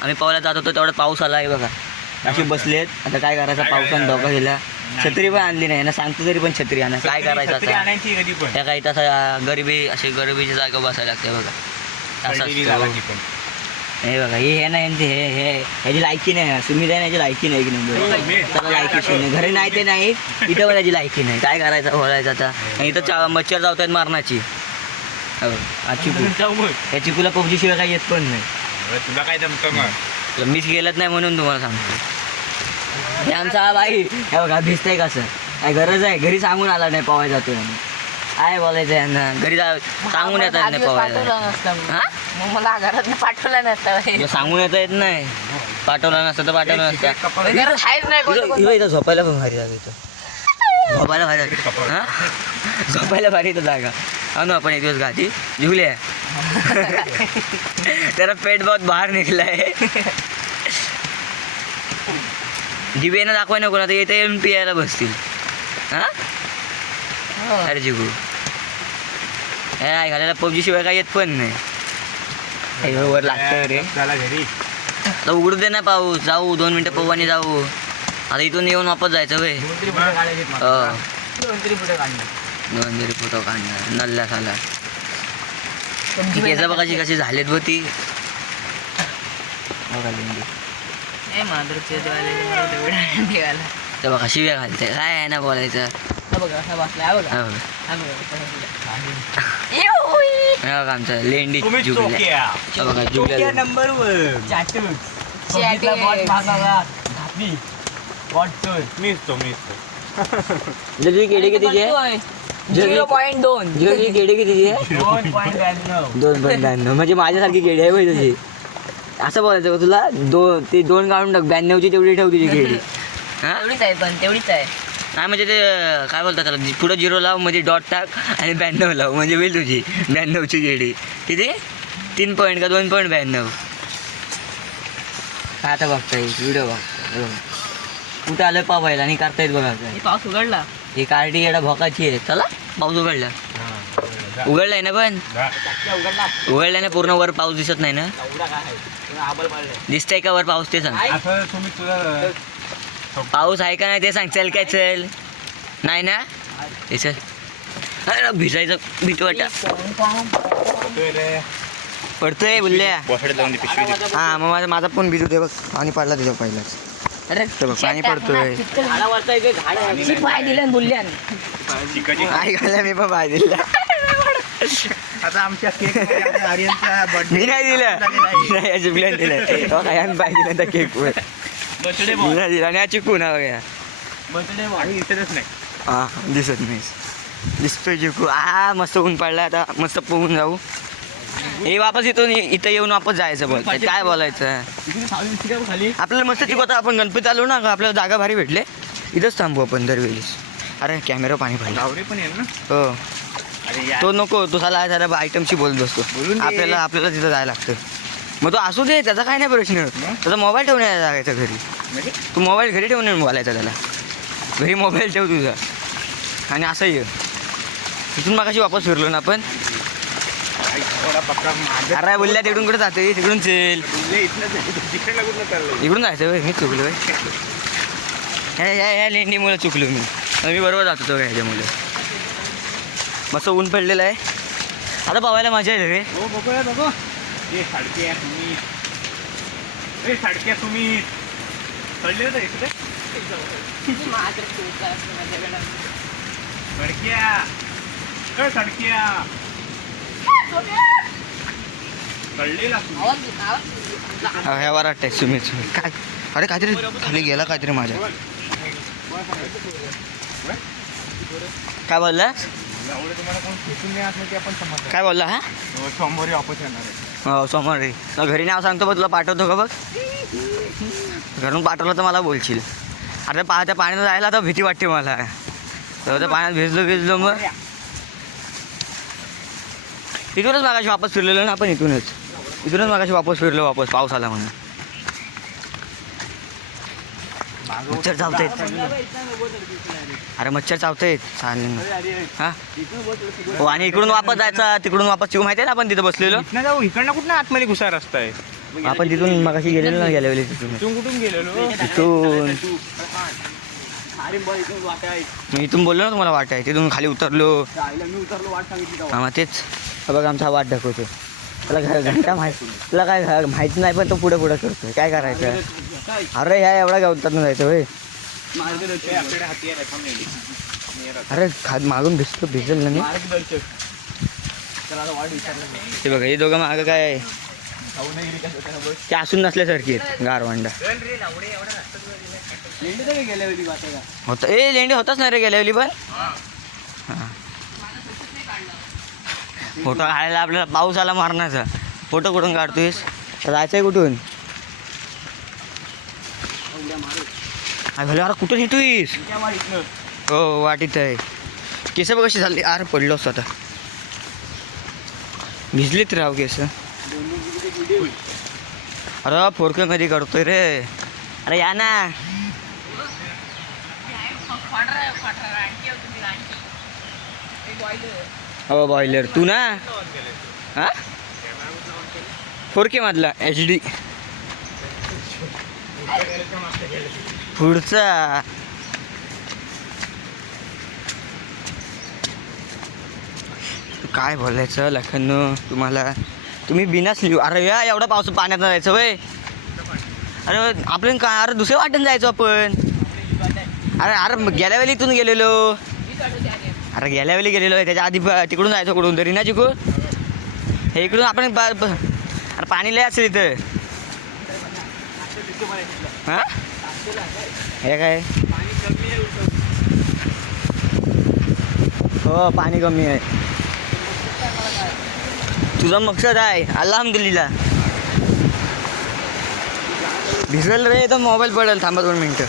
आम्ही पवायला जात होतो तेवढा पाऊस आला आहे बघा. अशी बसलेत. आता काय करायचं, पावसानं धोका गेला. छत्री पण आणली नाही ना, सांगतो तरी पण छत्री आणा. काय करायचं आता, त्या काही तसा गरिबीची जागा बसायला लागते बघा. असं हे बघा, हे ना ह्याची लायकी नाही. सुमित आहे ना, याची लायकी नाही की नाही, त्याला लायकीच नाही. घरी नाही ते नाही, इथं पण त्याची लायकी नाही. काय करायचं, बोलायचं आता. इथं मच्छर जावत आहेत मारण्याची. चिकू, या चिकूला पबजी शिवाय काही येत पण नाही. तुला काय जमतं मग? मीच गेलत नाही म्हणून तुम्हाला सांगतो. हे आमचा हा बाई, हे बघा भिजतंय कसं. काय गरज आहे, घरी सांगून आला नाही पवाय जातोय. काय बोलायचं यांना, घरी सांगून येतात नाही पवायला. मग मला घरात पाठवलं नसतं. सांगून येता येत नाही, पाठवलं नसतं तर पाठवलं नसतं. इथं झोपायला पण भारी जागा, इथं झोपायला भारी जागा. हां, झोपायला भारी इथं जागा. आणू आपण एक दिवस गाठी झुले. त्याला पेट बहुत बाहेर निघलाय. जिबेनं दाखवाय नको ना, तर येते येऊन पियायला बसतील. हां, अरे जिगू हे घालायला पबजी शिवाय काही येत पण नाही. वर लागतं रे. घरी आता उघडू दे ना पाऊस. जाऊ 2 मिनटं पवानी जाऊ. आता इथून येऊन वापस जायचं वय. 2 तरी पुढे काढणार. 2 तरी फोटो काढणार नल्ल्या साला. केस बघा कशी झालेत होती. तर बघा शिव्या घालते. काय आहे ना बोलायचं. आमचं लेंडी बघा जुगल्या नंबर जगी केडी कितीची आहे? 0.2 जगी केडी कितीची आहे? 2.92. म्हणजे माझ्यासारखी केडी आहे भाई तुझी. असं बोलायचं का तुला? ते 2 काढून टाक. 92ची तेवढी ठेव तुझी केडी. तेवढीच आहे, पण तेवढीच आहे. नाही म्हणजे ते काय बोलतात त्याला, पुढं 0 लाव म्हणजे डॉट टाक आणि 92 लाव म्हणजे होईल तुझी 92ची केडी. किती 3 पॉईंट का 2.92. काय आता बघताय व्हिडिओ बघ. कुठं आलं पावायला आणि करतायत बघा. पाऊस उघडला. ही कार्टी एवढा भोकाची आहे. चला पाऊस उघडला. उघडलाय ना, पण उघडलाय ना पूर्ण. वर पाऊस दिसत नाही ना? दिसतंय का वर पाऊस ते सांग. पाऊस आहे का नाही ते सांग. चल काय चल नाही ना हे चल. अरे भिजायचं भीती वाटत पडतोय बोलल्या. हा मग माझा पण भिजू दे बघ. पाणी पडला त्याच्या पहिलाच. अरे बघ पाणी पडतोय. पाय दिलं बोलल्या. काय घाला मी पण पाय दिला. आता आमच्या केक आर्यनचा बर्थडे मी नाही दिलं. नाही चुकल्याने दिलं. काय आम्ही पाय दिला त्या केकवर. बर्थडे मी नाही दिला. आणि चिकू ना बघा. बर्थडे आम्ही दिसतच नाही. हां दिसत नाही. दिसतोय चिकू. मस्त ऊन पडला. आता मस्त पोहून जाऊ. हे वापस इथून इथं येऊन वापस जायचं. बोल काय बोलायचं आपल्याला. मस्त चिकू आता आपण गणपती आलो ना, आपल्याला जागा भारी भेटले. इथंच थांबू आपण दरवेळेस. अरे कॅमेरा पाणी पाहिजे. पण आहे ना. हो तो नको. तो साला आयटमशी बोलत बसतो. आपल्याला तिथं जायला लागतं. मग तो असू दे, त्याचा काय नाही प्रश्न. त्याचा मोबाईल ठेवण्याला जायचा घरी. तू मोबाईल घरी ठेवून बोलायचा त्याला. घरी मोबाईल ठेव तुझा. आणि असं ये तिथून मग कशी वापस फिरलो ना आपण. अरे बोलल्या तिकडून कुठे जाते. तिकडून चल. इकडून जायचं. मी चुकलो. ह्या लेंडीमुळे चुकलो मी बरोबर जात होतो ह्याच्यामुळे. मस्त ऊन पडलेलं आहे. आता पावायला मजा येते रे. बघू तुम्ही चढले होते ह्या वाटत सुमित काय. अरे काहीतरी खाली गेला काहीतरी माझ्या. काय बोलला. काय बोलला. हा सोमवारी वापस येणार आहे. हो सोमवारी. घरी नाव सांगतो बघ. तुला पाठवतो का बघ. घरून पाठवलं तर मला बोलशील. अरे त्या पाण्यात जायला तर भीती वाटते मला. तर त्या पाण्यात भिजलो मग. इथूनच मागाशी वापस फिरलेलो ना आपण. इथूनच मागाशी वापस फिरलो. वापस पाऊस आला म्हणून. मच्छर चावतायत. अरे मच्छर चावतायत. चालेल हां. हो आणि इकडून वापस जायचा. तिकडून वापस चिऊ माहिती आहे ना आपण तिथं बसलेलो. जाऊ इकडनं कुठं आतमध्ये घुसा रस्ता आहे. आपण तिथून मगाशी गेलेलो ना गेल्या वेळी तिथून तू कुठून गेलेलो इथून अरे बरं इथून वाट आहे मी इथून बोललो ना तुम्हाला वाट आहे तिथून खाली उतरलो आईला मी उतरलो वाट सांगितली तेव्हा. हा मग तेच हा बघा आमचा हा वाट दाखवतो त्याला घंटा तुला काय माहित नाही पण तो पुढे पुढे करतोय काय करायचं काय अरे ह्या एवढा गावतात जायचं होय मार्गदर्शक आपल्याकडे हाती आहे थांब नाही अरे मागून भिजल ना मी मार्गदर्शक चला आता वाट विचारलं मी. ते बघा हे दोघं मागं काय आहे खाऊ नाही गेली कसं त्यांना बस ते असून नसल्यासारखी आहेत गारवांडा लेंडी तर गेल्या वेळी वाट आहे का होता ए लेंडी होताच नाही रे गेल्या वेळी पण हां फोटो काढायला आपल्याला पाऊस आला मारण्याचा फोटो कुठून काढतोयस जायचंय कुठून अरे कुठून येतोयस त्या वाडीतनं हो वाटीत आहे केस बघ कशी झाली अरे पडलो असतो आता भिजलीत राव केस अरे फोरके मध्ये करतोय रे अरे या ना हो बॉयलर तू ना हा 4K मधला HD पुढचा काय बोलायचं लखननो तुम्हाला तुम्ही बिनाच लिहू अरे या एवढा पाऊस पाण्यात जायचं वय अरे आपण काय अरे दुसऱ्या वाटेन जायचो आपण अरे अरे गेल्या वेळी इथून गेलेलो अरे गेल्या वेळी गेलेलो त्याच्या आधी तिकडून जायचं कुठून तरी ना चिकू हे इकडून आपण अरे पाणी लय असेल इथं हां हे काय हो पाणी कमी आहे तुझा मकसद आहे अल्हम्दुलिल्लाह भिजल रे तर मोबाईल पडेल थांबा 2 मिनटं